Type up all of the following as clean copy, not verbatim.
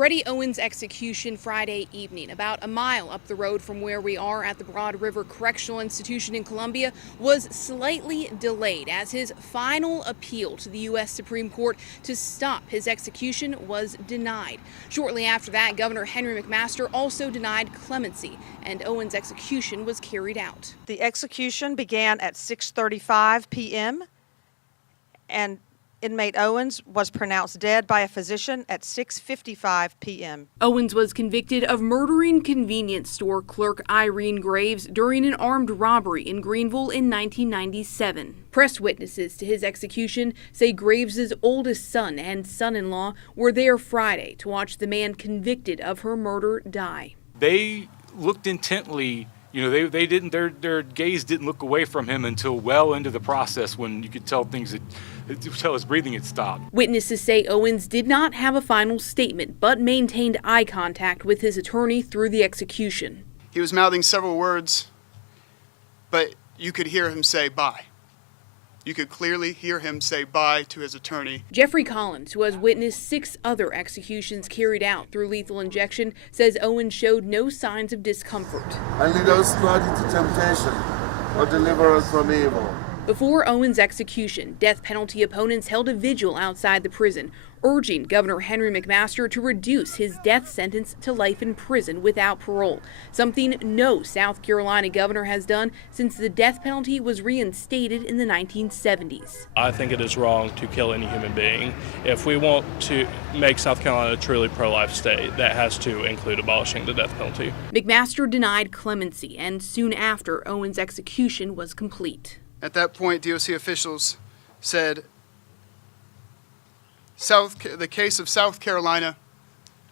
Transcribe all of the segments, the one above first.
Freddie Owens' execution Friday evening, about a mile up the road from where we are at the Broad River Correctional Institution in Columbia, was slightly delayed as his final appeal to the U.S. Supreme Court to stop his execution was denied. Shortly after that, Governor Henry McMaster also denied clemency, and Owens' execution was carried out. The execution began at 6:35 p.m. and inmate Owens was pronounced dead by a physician at 6:55 p.m. Owens was convicted of murdering convenience store clerk Irene Graves during an armed robbery in Greenville in 1997. Press witnesses to his execution say Graves' oldest son and son-in-law were there Friday to watch the man convicted of her murder die. They looked intently. They didn't. Their gaze didn't look away from him until well into the process, when you could tell his breathing had stopped. Witnesses say Owens did not have a final statement, but maintained eye contact with his attorney through the execution. He was mouthing several words, but you could hear him say bye. You could clearly hear him say bye to his attorney. Jeffrey Collins, who has witnessed 6 other executions carried out through lethal injection, says Owens showed no signs of discomfort. And lead us not into temptation, but deliver us from evil. Before Owens' execution, death penalty opponents held a vigil outside the prison, urging Governor Henry McMaster to reduce his death sentence to life in prison without parole, something no South Carolina governor has done since the death penalty was reinstated in the 1970s. I think it is wrong to kill any human being. If we want to make South Carolina a truly pro-life state, that has to include abolishing the death penalty. McMaster denied clemency, and soon after, Owens' execution was complete. At that point, DOC officials said, the case of South Carolina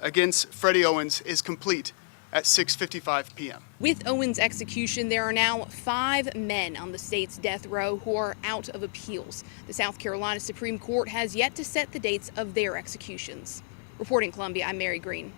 against Freddie Owens is complete at 6:55 p.m. With Owens' execution, there are now 5 men on the state's death row who are out of appeals. The South Carolina Supreme Court has yet to set the dates of their executions. Reporting Columbia, I'm Mary Green.